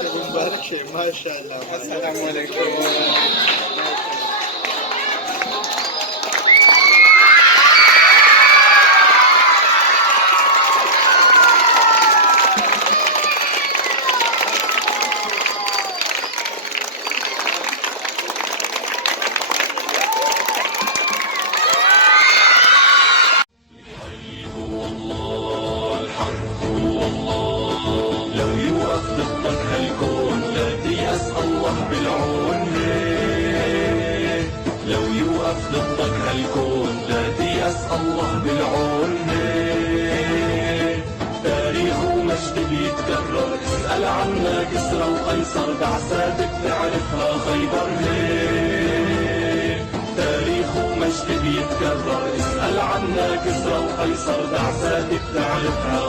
شيخ مبارك شيخ ما شاء الله. السلام عليكم. لو يوقف ضدك هالكون لا تيأس الله بالعون. لو يوقف ضدك هالكون لا تيأس الله بالعون. تاريخ ومجد بيتكرر، اسأل عنا كسرى وقيصر، بعثات بتعرفها خيبر. تاريخ ومجد بيتكرر، اسأل عنا كسرى وقيصر، بعثات بتعرفها